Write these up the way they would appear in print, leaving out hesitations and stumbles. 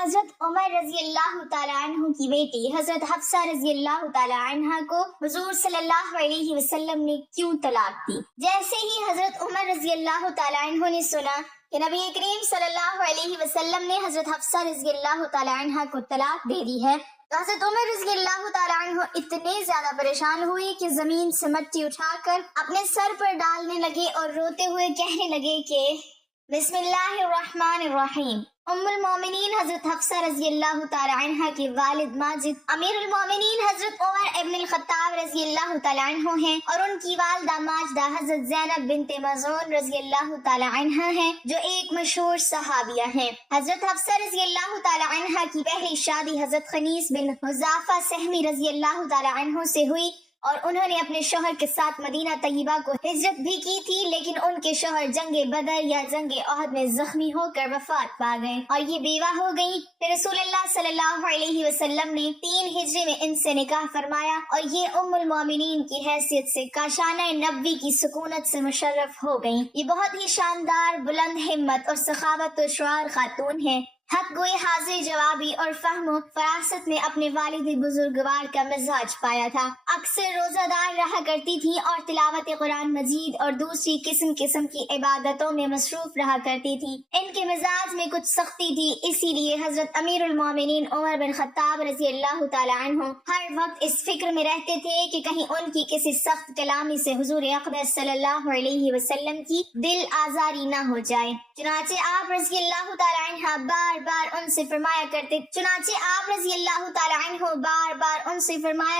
حضرت عمر رضی اللہ تعالیٰ عنہ کی بیٹی حضرت حفصہ رضی اللہ تعالیٰ عنہ کو حضور صلی اللہ علیہ وسلم نے کیوں طلاق دی؟ جیسے ہی حضرت عمر رضی اللہ تعالیٰ عنہ نے سنا کہ نبی کریم صلی اللہ علیہ وسلم نے حضرت حفصہ رضی اللہ تعالیٰ عنہ کو طلاق دے دی ہے، تو حضرت عمر رضی اللہ تعالیٰ عنہ اتنے زیادہ پریشان ہوئے کہ زمین سے مٹی اٹھا کر اپنے سر پر ڈالنے لگے اور روتے ہوئے کہنے لگے کہ بسم اللہ الرحمن الرحیم۔ ام المومنین حضرت حفصہ رضی اللہ تعالی عنہ کے والد ماجد امیر المومنین حضرت عمر ابن الخطاب رضی اللہ تعالی عنہ ہیں، اور ان کی والدہ ماجدہ حضرت زینب بنت مظعون رضی اللہ تعالی عنہ ہیں، جو ایک مشہور صحابیہ ہیں۔ حضرت حفصہ رضی اللہ تعالی عنہ کی پہلی شادی حضرت خنیس بن حذافہ سہمی رضی اللہ تعالی عنہ سے ہوئی، اور انہوں نے اپنے شوہر کے ساتھ مدینہ طیبہ کو ہجرت بھی کی تھی، لیکن ان کے شوہر جنگ بدر یا جنگ احد میں زخمی ہو کر وفات پا گئے اور یہ بیوہ ہو گئی۔ پھر رسول اللہ صلی اللہ علیہ وسلم نے 3 ہجری میں ان سے نکاح فرمایا، اور یہ ام المومنین کی حیثیت سے کاشانہ نبوی کی سکونت سے مشرف ہو گئیں۔ یہ بہت ہی شاندار، بلند ہمت اور سخاوت و شعار خاتون ہیں۔ حق گوئی، حاضر جوابی اور فہم و فراست میں اپنے والد بزرگوار کا مزاج پایا تھا۔ اکثر روزہ دار رہا کرتی تھی اور تلاوت قرآن مجید اور دوسری قسم قسم کی عبادتوں میں مصروف رہا کرتی تھی۔ ان کے مزاج میں کچھ سختی تھی، اسی لیے حضرت امیر المومنین عمر بن خطاب رضی اللہ تعالی عنہ ہر وقت اس فکر میں رہتے تھے کہ کہیں ان کی کسی سخت کلامی سے حضور اقدس صلی اللہ علیہ وسلم کی دل آزاری نہ ہو جائے۔ چنانچہ آپ رضی اللہ تعالی عنہ بار بار ان سے فرمایا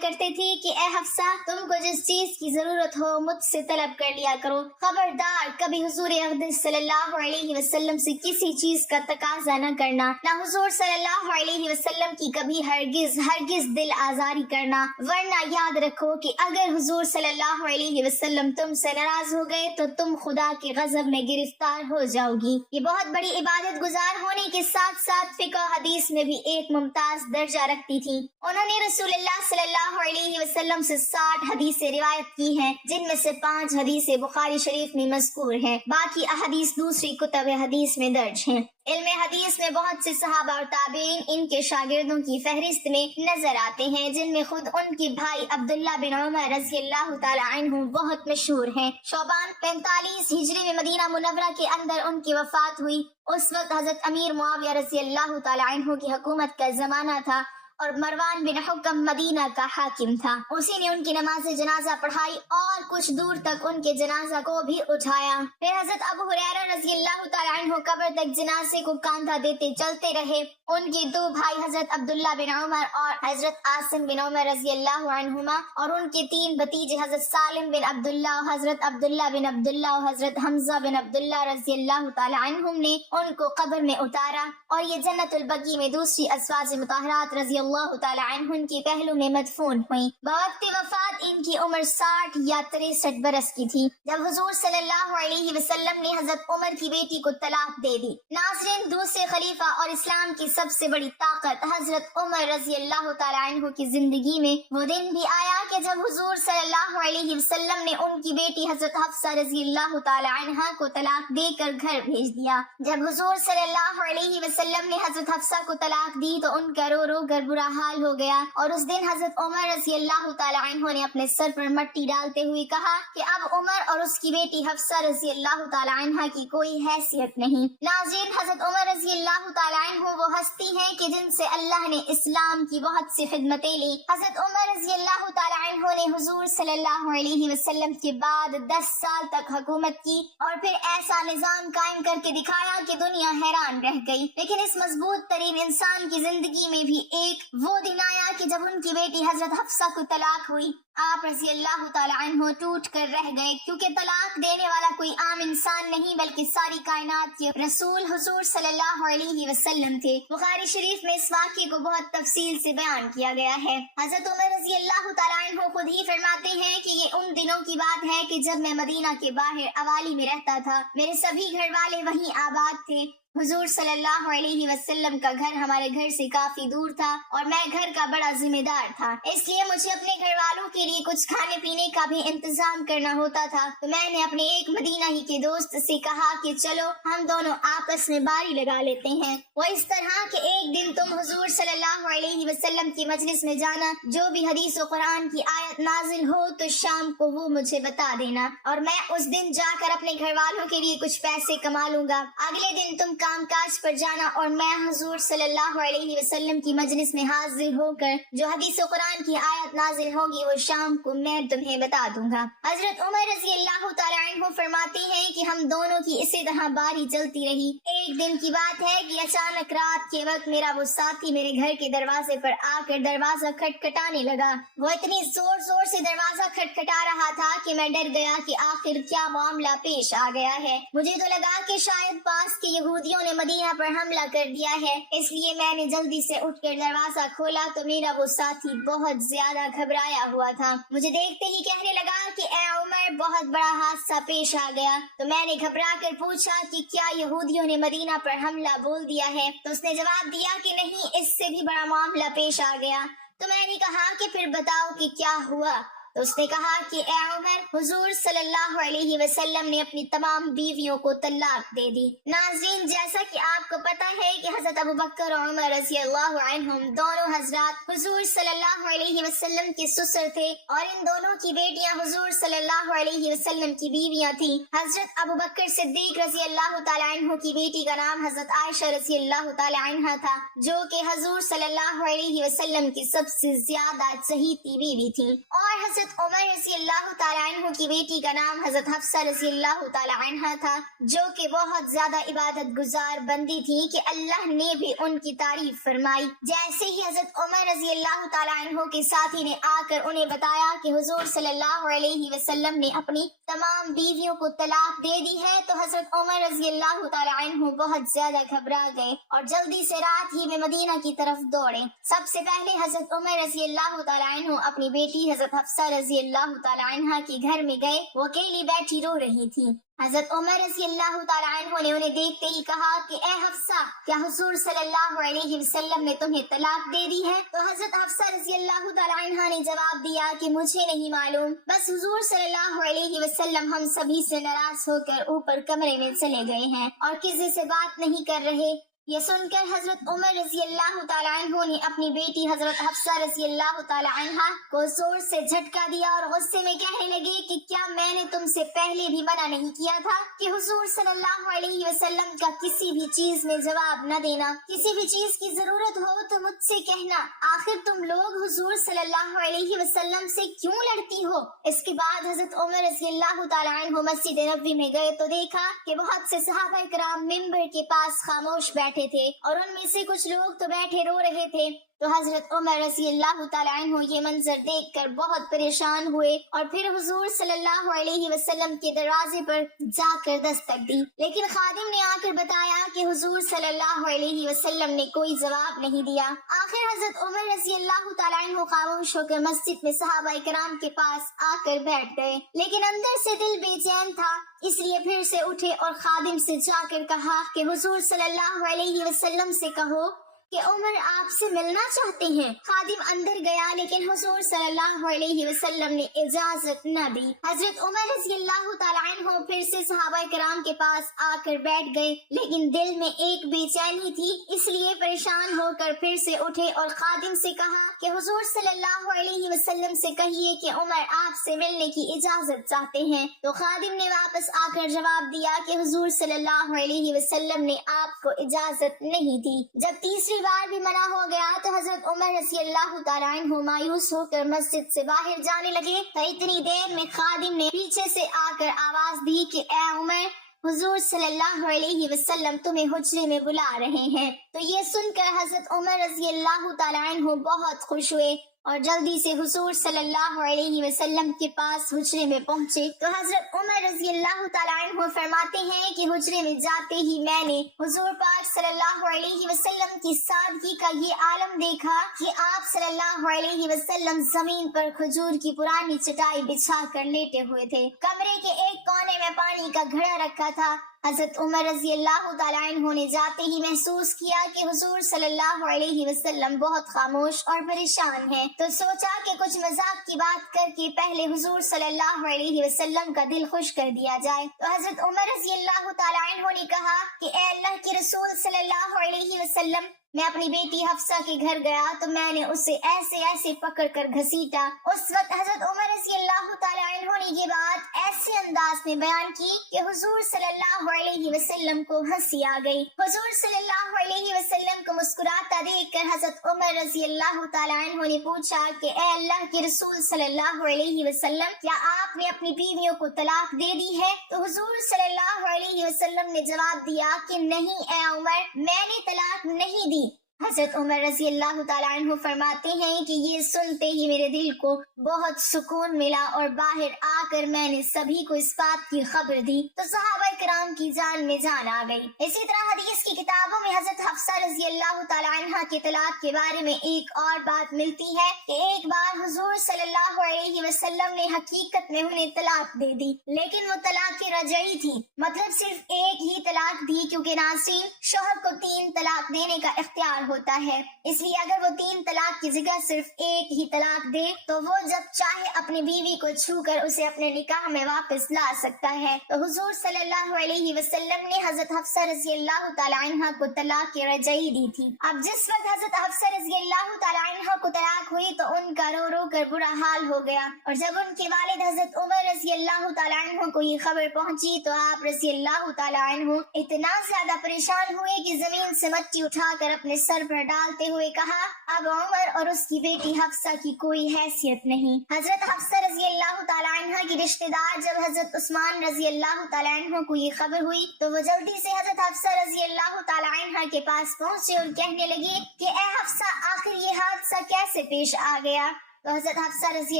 کرتے تھے کہ اے حفصہ، تم کو جس چیز کی ضرورت ہو مجھ سے طلب کر لیا کرو، خبردار کبھی حضور اقدس صلی اللہ علیہ وسلم سے کسی چیز کا تقاضا نہ کرنا، نہ حضور صلی اللہ علیہ وسلم کی کبھی ہرگز دل آزاری کرنا، ورنہ یاد رکھو کہ اگر حضور صلی اللہ علیہ وسلم تم سے ناراض ہو گئے تو تم خدا کے غضب میں گرفتار ہو جاؤ گی۔ یہ بہت بڑی عبادت گزار ہونے کے ساتھ فقہ و حدیث میں بھی ایک ممتاز درجہ رکھتی تھی۔ انہوں نے رسول اللہ صلی اللہ علیہ وسلم سے 60 حدیثیں روایت کی ہیں، جن میں سے 5 حدیثیں بخاری شریف میں مذکور ہیں، باقی احادیث دوسری کتب حدیث میں درج ہیں۔ علم حدیث میں بہت سے صحابہ اور تابعین ان کے شاگردوں کی فہرست میں نظر آتے ہیں، جن میں خود ان کے بھائی عبداللہ بن عمر رضی اللہ تعالی عنہ بہت مشہور ہیں۔ شعبان 45 ہجری میں مدینہ منورہ کے اندر ان کی وفات ہوئی۔ اس وقت حضرت امیر معاویہ رضی اللہ تعالی عنہ کی حکومت کا زمانہ تھا، اور مروان بن حکم مدینہ کا حاکم تھا۔ اسی نے ان کی نماز جنازہ پڑھائی اور کچھ دور تک ان کے جنازہ کو بھی اٹھایا۔ پھر حضرت ابو ہریرہ رضی اللہ تعالی عنہ قبر تک جنازے کو کاندھا دیتے چلتے رہے۔ ان کے 2 بھائی حضرت عبداللہ بن عمر اور حضرت عاصم بن عمر رضی اللہ عنہما، اور ان کے 3 بھتیجے حضرت سالم بن عبداللہ، حضرت عبداللہ بن عبداللہ اور حضرت حمزہ بن عبداللہ رضی اللہ تعالی عنہم نے ان کو قبر میں اتارا، اور یہ جنت البقیع میں دوسری ازواج مطہرات رضی اللہ تعالی عنہن کی پہلو میں مدفون ہوئیں۔ بوقت وفات ان کی عمر 60 یا 63 برس کی تھی، جب حضور صلی اللہ علیہ وسلم نے حضرت عمر کی بیٹی کو طلاق دے دی۔ ناظرین، دوسرے خلیفہ اور اسلام کی سب سے بڑی طاقت حضرت عمر رضی اللہ تعالی عنہ کی زندگی میں وہ دن بھی آیا کہ جب حضور صلی اللہ علیہ وسلم نے ان کی بیٹی حضرت حفصہ رضی اللہ تعالی عنہ کو طلاق دے کر گھر بھیج دیا۔ جب حضور صلی اللہ علیہ وسلم نے حضرت حفصہ کو طلاق دی تو ان کا رو رو کر برا حال ہو گیا، اور اس دن حضرت عمر رضی اللہ تعالی عنہ نے اپنے سر پر مٹی ڈالتے ہوئے کہا کہ اب عمر اور اس کی بیٹی حفصہ رضی اللہ تعالی عنہ کی کوئی حیثیت نہیں۔ ناظرین، حضرت عمر رضی اللہ تعالی عنہ وہ ہستی ہیں کہ جن سے اللہ نے اسلام کی بہت سی خدمتیں لی۔ حضرت عمر رضی اللہ تعالی عنہ نے حضور صلی اللہ علیہ وسلم کے بعد 10 سال تک حکومت کی، اور پھر ایسا نظام قائم کر کے دکھایا کہ دنیا حیران رہ گئی۔ لیکن اس مضبوط ترین انسان کی زندگی میں بھی ایک وہ دن آیا کہ جب ان کی بیٹی حضرت حفصہ کو طلاق ہوئی۔ آپ رضی اللہ تعالی عنہ ٹوٹ کر رہ گئے، کیونکہ طلاق دینے والا کوئی عام انسان نہیں بلکہ ساری کائنات کے رسول حضور صلی اللہ علیہ وسلم تھے۔ بخاری شریف میں اس واقعے کو بہت تفصیل سے بیان کیا گیا ہے۔ حضرت عمر رضی اللہ تعالی عنہ خود ہی فرماتے ہیں کہ یہ ان دنوں کی بات ہے کہ جب میں مدینہ کے باہر اوالی میں رہتا تھا، میرے سبھی گھر والے وہیں آباد تھے۔ حضور صلی اللہ علیہ وسلم کا گھر ہمارے گھر سے کافی دور تھا اور میں گھر کا بڑا ذمہ دار تھا، اس لیے مجھے اپنے گھر والوں کے لیے کچھ کھانے پینے کا بھی انتظام کرنا ہوتا تھا۔ تو میں نے اپنے ایک مدینہ ہی کے دوست سے کہا کہ چلو ہم دونوں آپس میں باری لگا لیتے ہیں۔ وہ اس طرح کہ ایک دن تم حضور صلی اللہ علیہ وسلم کی مجلس میں جانا، جو بھی حدیث و قرآن کی آیت نازل ہو تو شام کو وہ مجھے بتا دینا، اور میں اس دن جا کر اپنے گھر والوں کے لیے کچھ پیسے کما لوں گا۔ اگلے دن تم کام کاج پر جانا اور میں حضور صلی اللہ علیہ وسلم کی مجلس میں حاضر ہو کر جو حدیث و قرآن کی آیت نازل ہوگی وہ شام کو میں تمہیں بتا دوں گا۔ حضرت عمر رضی اللہ تعالیٰ عنہ فرماتے ہیں کہ ہم دونوں کی اسی طرح باری چلتی رہی۔ ایک دن کی بات ہے کہ اچانک رات کے وقت میرا وہ ساتھی میرے گھر کے دروازے پر آ کر دروازہ کھٹکھٹانے لگا۔ وہ اتنی زور سے دروازہ کھٹکھٹا رہا تھا کہ میں ڈر گیا کہ آخر کیا معاملہ پیش آ گیا ہے۔ مجھے تو لگا کہ شاید پاس کے یہودیوں نے مدینہ پر حملہ کر دیا ہے، اس لیے میں نے جلدی سے اٹھ کر دروازہ کھولا تو میرا وہ ساتھی بہت زیادہ گھبرایا ہوا تھا۔ مجھے دیکھتے ہی کہنے لگا کہ اے عمر، بہت بڑا حادثہ پیش آ گیا۔ تو میں نے گھبرا کر پوچھا کہ کیا یہودیوں نے مدینہ پر حملہ بول دیا ہے؟ تو اس نے جواب دیا کہ نہیں، اس سے بھی بڑا معاملہ پیش آ گیا۔ تو میں نے کہا کہ پھر بتاؤ کہ کیا ہوا؟ تو اس نے کہا کہ اے عمر، حضور صلی اللہ علیہ وسلم نے اپنی تمام بیویوں کو طلاق دے دی۔ ناظرین، جیسا کہ آپ کو پتہ ہے کہ حضرت ابوبکر اور عمر رضی اللہ عنہم دونوں حضرات حضور صلی اللہ علیہ وسلم کے سسر تھے، اور ان دونوں کی بیٹیاں حضور صلی اللہ علیہ وسلم کی بیویاں تھیں۔ حضرت ابوبکر صدیق رضی اللہ تعالیٰ عنہ کی بیٹی کا نام حضرت عائشہ رضی اللہ تعالیٰ عنہ تھا، جو کہ حضور صلی اللہ علیہ وسلم کی سب سے زیادہ چہیتی بیوی تھی، اور حضرت عمر رضی اللہ تعالیٰ عنہ کی بیٹی کا نام حضرت حفصہ رضی اللہ تعالیٰ عنہ تھا، جو کہ بہت زیادہ عبادت گزار بندی تھی کہ اللہ نے بھی ان کی تعریف فرمائی۔ جیسے ہی حضرت عمر رضی اللہ تعالیٰ عنہ کے ساتھی نے آ کر انہیں بتایا کہ حضور صلی اللہ علیہ وسلم نے اپنی تمام بیویوں کو طلاق دے دی ہے، تو حضرت عمر رضی اللہ تعالیٰ عنہ بہت زیادہ گھبرا گئے اور جلدی سے رات ہی میں مدینہ کی طرف دوڑے۔ سب سے پہلے حضرت عمر رضی اللہ تعالیٰ عنہ اپنی بیٹی حضرت حفصہ رضی اللہ تعالیٰ عنہ کے گھر میں گئے۔ وہ اکیلی بیٹھی رو رہی تھی۔ حضرت عمر رضی اللہ تعالیٰ عنہ نے انہیں دیکھتے ہی کہا کہ اے حفصہ، کیا حضور صلی اللہ علیہ وسلم نے تمہیں طلاق دے دی ہے؟ تو حضرت حفصہ رضی اللہ تعالیٰ عنہ نے جواب دیا کہ مجھے نہیں معلوم، بس حضور صلی اللہ علیہ وسلم ہم سبھی سے ناراض ہو کر اوپر کمرے میں چلے گئے ہیں اور کسی سے بات نہیں کر رہے۔ یہ سن کر حضرت عمر رضی اللہ تعالیٰ عنہ نے اپنی بیٹی حضرت حفصہ رضی اللہ تعالیٰ عنہ کو زور سے جھٹکا دیا اور غصے میں کہنے لگے کہ کیا میں نے تم سے پہلے بھی منع نہیں کیا تھا کہ حضور صلی اللہ علیہ وسلم کا کسی بھی چیز میں جواب نہ دینا؟ کسی بھی چیز کی ضرورت ہو تو مجھ سے کہنا، آخر تم لوگ حضور صلی اللہ علیہ وسلم سے کیوں لڑتی ہو؟ اس کے بعد حضرت عمر رضی اللہ تعالیٰ عنہ مسجد نبوی میں گئے تو دیکھا کہ بہت سے صحابہ کرام ممبر کے پاس خاموش بیٹھے تھے اور ان میں سے کچھ لوگ تو بیٹھے رو رہے تھے۔ تو حضرت عمر رضی اللہ تعالیٰ عنہ یہ منظر دیکھ کر بہت پریشان ہوئے اور پھر حضور صلی اللہ علیہ وسلم کے دروازے پر جا کر دستک دی، لیکن خادم نے آ کر بتایا کہ حضور صلی اللہ علیہ وسلم نے کوئی جواب نہیں دیا۔ آخر حضرت عمر رضی اللہ تعالیٰ عنہ خاموش ہو کر مسجد میں صحابہ کرام کے پاس آ کر بیٹھ گئے، لیکن اندر سے دل بے چین تھا، اس لیے پھر سے اٹھے اور خادم سے جا کر کہا کہ حضور صلی اللہ علیہ وسلم سے کہو کہ عمر آپ سے ملنا چاہتے ہیں۔ خادم اندر گیا لیکن حضور صلی اللہ علیہ وسلم نے اجازت نہ دی۔ حضرت عمر رضی اللہ تعالیٰ عنہ پھر سے صحابہ کرام کے پاس آ کر بیٹھ گئے، لیکن دل میں ایک بے چینی تھی، اس لیے پریشان ہو کر پھر سے اٹھے اور خادم سے کہا کہ حضور صلی اللہ علیہ وسلم سے کہیے کہ عمر آپ سے ملنے کی اجازت چاہتے ہیں۔ تو خادم نے واپس آ کر جواب دیا کہ حضور صلی اللہ علیہ وسلم نے آپ کو اجازت نہیں دی۔ جب تیسری بار بھی منع ہو گیا تو حضرت عمر رضی اللہ تعالیٰ عنہ مایوس ہو کر مسجد سے باہر جانے لگے، تو اتنی دیر میں خادم نے پیچھے سے آ کر آواز دی کہ اے عمر، حضور صلی اللہ علیہ وسلم تمہیں حجرے میں بلا رہے ہیں۔ تو یہ سن کر حضرت عمر رضی اللہ تعالیٰ عنہ بہت خوش ہوئے اور جلدی سے حضور صلی اللہ علیہ وسلم کے پاس حجرے میں پہنچے۔ تو حضرت عمر رضی اللہ تعالیٰ عنہ فرماتے ہیں کہ حجرے میں جاتے ہی میں نے حضور پاک صلی اللہ علیہ وسلم کی سادگی کا یہ عالم دیکھا کہ آپ صلی اللہ علیہ وسلم زمین پر کھجور کی پرانی چٹائی بچھا کر لیٹے ہوئے تھے۔ کمرے کے ایک کونے میں پانی کا گھڑا رکھا تھا۔ حضرت عمر رضی اللہ تعالیٰ عنہ نے جاتے ہی محسوس کیا کہ حضور صلی اللہ علیہ وسلم بہت خاموش اور پریشان ہیں، تو سوچا کہ کچھ مذاق کی بات کر کے پہلے حضور صلی اللہ علیہ وسلم کا دل خوش کر دیا جائے۔ تو حضرت عمر رضی اللہ تعالیٰ عنہ نے کہا کہ اے اللہ کے رسول صلی اللہ علیہ وسلم، میں اپنی بیٹی حفصہ کے گھر گیا تو میں نے اسے ایسے پکڑ کر گھسیٹا۔ اس وقت حضرت عمر رضی اللہ تعالیٰ عنہ نے یہ بات ایسے انداز میں بیان کی کہ حضور صلی اللہ علیہ وسلم کو ہنسی آ گئی۔ حضور صلی اللہ علیہ وسلم کو مسکراتا دیکھ کر حضرت عمر رضی اللہ تعالیٰ عنہ نے پوچھا کہ اے اللہ کے رسول صلی اللہ علیہ وسلم، کیا آپ نے اپنی بیویوں کو طلاق دے دی ہے؟ تو حضور صلی اللہ علیہ وسلم نے جواب دیا کہ نہیں اے عمر، میں نے طلاق نہیں دی۔ حضرت عمر رضی اللہ تعالیٰ عنہ فرماتے ہیں کہ یہ سنتے ہی میرے دل کو بہت سکون ملا اور باہر آ کر میں نے سبھی کو اس بات کی خبر دی تو صحابہ کرام کی جان میں جان آ گئی۔ اسی طرح حدیث کی کتابوں میں حضرت حفصہ رضی اللہ تعالیٰ عنہ کے طلاق کے بارے میں ایک اور بات ملتی ہے کہ ایک بار حضور صلی اللہ علیہ وسلم نے حقیقت میں انہیں طلاق دے دی، لیکن وہ طلاق رجعی تھی، مطلب صرف ایک ہی طلاق دی، کیونکہ ناظرین شوہر کو 3 طلاق دینے کا اختیار ہوتا ہے، اس لیے اگر وہ 3 طلاق کی جگہ صرف ایک ہی طلاق دے تو وہ جب چاہے اپنی بیوی کو چھو کر اسے اپنے نکاح میں واپس لا سکتا ہے۔ تو حضور صلی اللہ علیہ وسلم نے حضرت حفصہ رضی اللہ تعالیٰ عنہ کو طلاق رجعی دی تھی۔ اب جس وقت حضرت حفصہ رضی اللہ تعالیٰ عنہ کو طلاق ہوئی تو ان کا رو رو کر برا حال ہو گیا، اور جب ان کے والد حضرت عمر رضی اللہ تعالیٰ عنہ کو یہ خبر پہنچی تو آپ رضی اللہ تعالیٰ عنہ اتنا زیادہ پریشان ہوئے کہ زمین سے مٹی اٹھا کر اپنے سر پر ڈالتے ہوئے کہا اب عمر اور اس کی بیٹی حفصہ کی کوئی حیثیت نہیں۔ حضرت حفصہ رضی اللہ تعالیٰ عنہ کی رشتہ دار جب حضرت عثمان رضی اللہ تعالیٰ عنہ کو یہ خبر ہوئی تو وہ جلدی سے حضرت حفصہ رضی اللہ تعالیٰ عنہ کے پاس پہنچے اور کہنے لگے کہ اے حفصہ، آخر یہ حادثہ کیسے پیش آ گیا؟ تو حضرت حفصہ رضی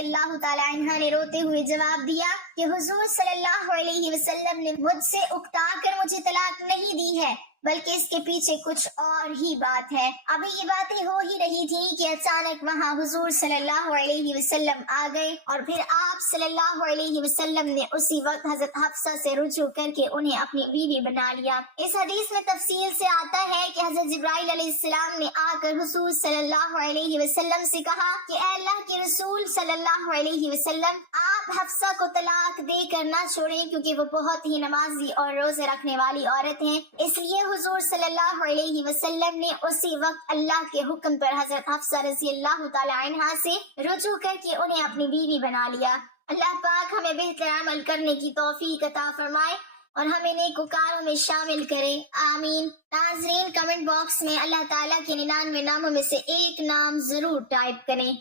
اللہ تعالیٰ عنہ نے روتے ہوئے جواب دیا کہ حضور صلی اللہ علیہ وسلم نے مجھ سے اکتا کر مجھے طلاق نہیں دی ہے، بلکہ اس کے پیچھے کچھ اور ہی بات ہے۔ ابھی یہ باتیں ہو ہی رہی تھی کہ اچانک وہاں حضور صلی اللہ علیہ وسلم آ گئے، اور پھر آپ صلی اللہ علیہ وسلم نے اسی وقت حضرت حفصہ سے رجوع کر کے انہیں اپنی بیوی بنا لیا۔ اس حدیث میں تفصیل سے آتا ہے کہ حضرت جبرائیل علیہ السلام نے آ کر حضور صلی اللہ علیہ وسلم سے کہا کہ اے اللہ کے رسول صلی اللہ علیہ وسلم، آپ حفصہ کو طلاق دے کر نہ چھوڑیں، کیونکہ وہ بہت ہی نمازی اور روزے رکھنے والی عورت ہیں۔ اس لیے حضور صلی اللہ علیہ وسلم نے اسی وقت اللہ کے حکم پر حضرت حفصہ رضی اللہ تعالی عنہا سے رجوع کر کے انہیں اپنی بیوی بنا لیا۔ اللہ پاک ہمیں بہتر عمل کرنے کی توفیق عطا فرمائے اور ہمیں نیکوکاروں میں شامل کرے، آمین۔ ناظرین، کمنٹ باکس میں اللہ تعالیٰ کے 99 ناموں میں سے ایک نام ضرور ٹائپ کریں۔